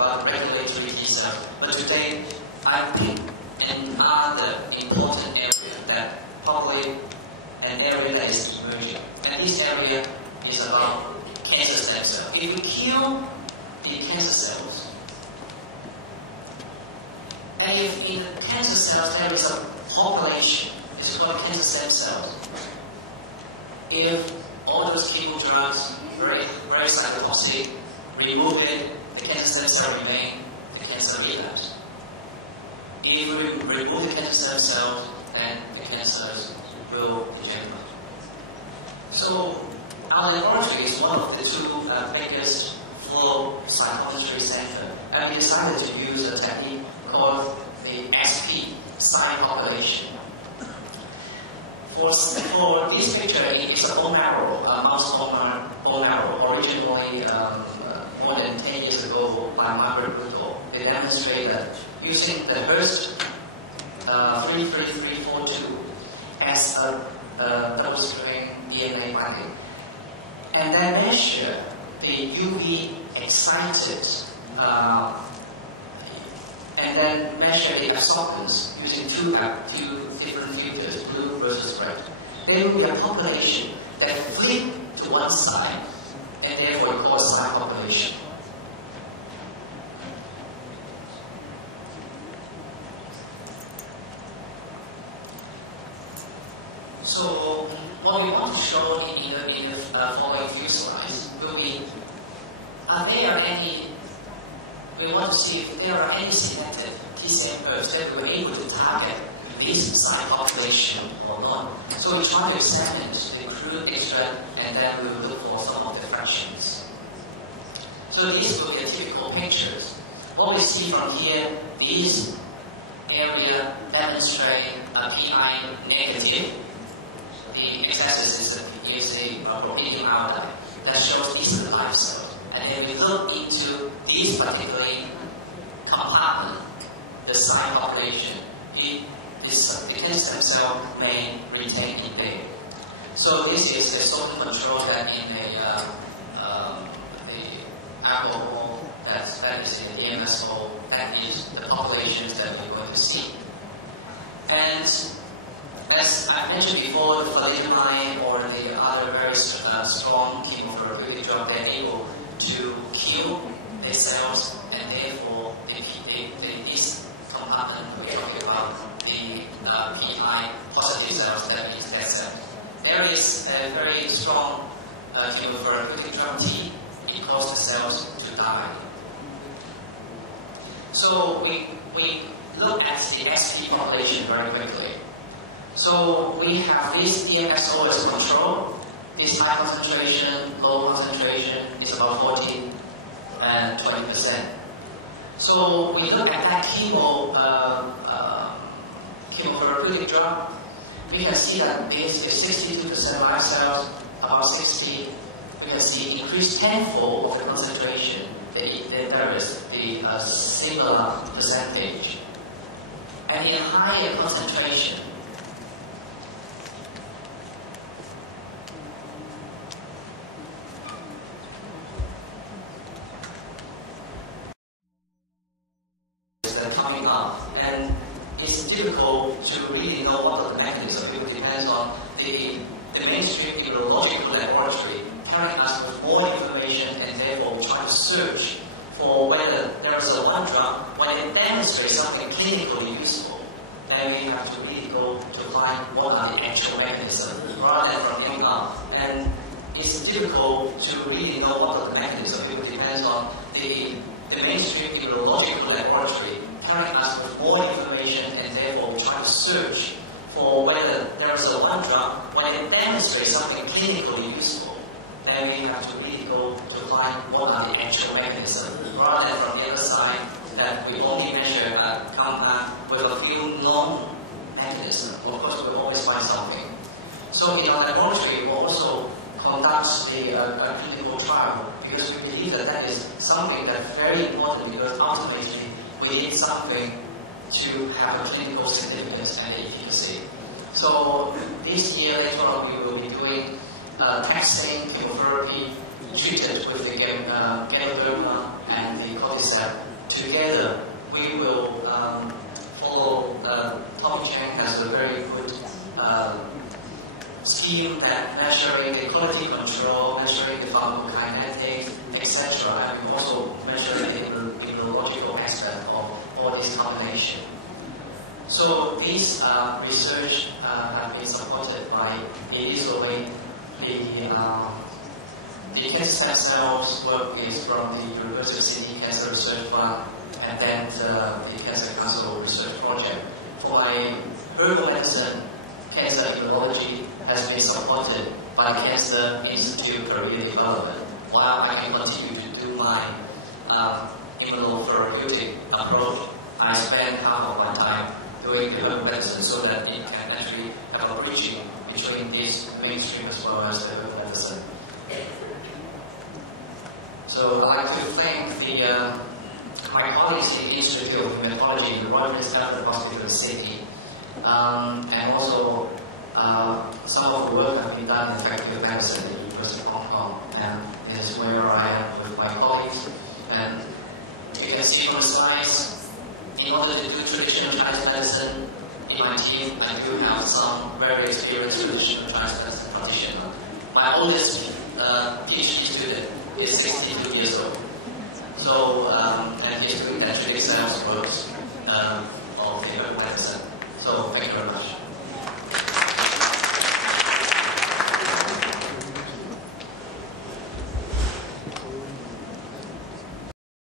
about regulatory T cell, but today I pick another important area that probably an area that is emerging. And this area is about cancer stem cells. If we kill the cancer cells, and if in the cancer cells there is a population, it's called cancer stem cells. If all those chemo drugs, very cytotoxic, remove it, the cancer stem cell remain, the cancer relapse. If we remove the cancer stem cells, then the cancers will degenerate. So our laboratory is one of the two biggest flow cytometry centers, and we decided to use a technique called the SP, side population. For this picture, it's a bone marrow, mouse bone marrow, originally more than 10 years ago by Margaret Goodall. They demonstrated that using the Herbal 33342 as a double-string DNA binding, and then measure the UV excited, and then measure the absorbance using two different filters, blue versus red. There will be a population that flip to one side, and therefore called side population. So what we want to show in the following few slides will be, we want to see if there are any selected T-cell births that we were able to target this side population or not. So we try to examine the crude extract, and then we will look for some of the fractions. So these will be typical pictures. What we see from here, these area demonstrate a PI negative. The x-axis is the protein iodine that shows this is the live cell. And then we look into this particular compartment, the side population. The cancer stem cell may retain in there. So this is the certain control that in the alcohol that is in the DMSO, that is the populations that we're going to see. And as I mentioned before, the thalidomide or the other very strong chemotherapeutic drug, they're able to kill the cells, and therefore this compartment we're talking about, the PI positive cells, that is that cell. There is a very strong chemotherapeutic drug T, it causes the cells to die. So we look at the SP population very quickly. So we have this DMSO as control. This high concentration, low concentration is about 14 and 20%. So we look at that chemotherapeutic drug. We can see that this is 62% live cells, about 60. We can see increased tenfold of the concentration. There is the similar percentage. And in higher concentration, coming up, and it's difficult to really know what the mechanism. It depends on the mainstream immunological laboratory telling us with more information, and therefore we try to search for whether there is a one drug, when it demonstrates something clinically useful, then we have to really go to find what are the actual mechanisms rather than from coming up. And it's difficult to really know what the mechanism. It depends on the mainstream immunological laboratory telling us with more information, and therefore we try to search for whether there is a one drug, when it demonstrates something clinically useful, then we have to really go to find what are the actual mechanisms rather than from the other side that we only measure a compound with a few known mechanisms. Of course, we'll always find something. So in our laboratory, we also conduct a clinical trial, because we believe that that is something that's very important, because ultimately we need something to have a clinical significance and efficacy. So this year later on, we will be doing taxane chemotherapy treated with the gamma and the cordyceps for this combination. So this research has been supported by initially the cancer stem cells work is from the University of Sydney Cancer Research Fund, and then the Cancer Council Research Project. For my herbal medicine, cancer immunology has been supported by the Cancer Institute Career Development, while I can continue to do my immunotherapeutic approach. I spend half of my time doing the herbal medicine so that it can actually have a bridging between this mainstream as well as the herbal medicine. So I'd like to thank my colleagues in the Institute of Hematology, the Royal Prince Alfred Hospital in Sydney, and also some of the work has been done in Faculty of Medicine at the University of Hong Kong, and this is where I am with my colleagues. And you can see from the slides, in order to do traditional Chinese medicine, in my team, I do have some very experienced traditional Chinese medicine practitioners. My oldest PhD student is 62 years old. So, and he's doing actually sales works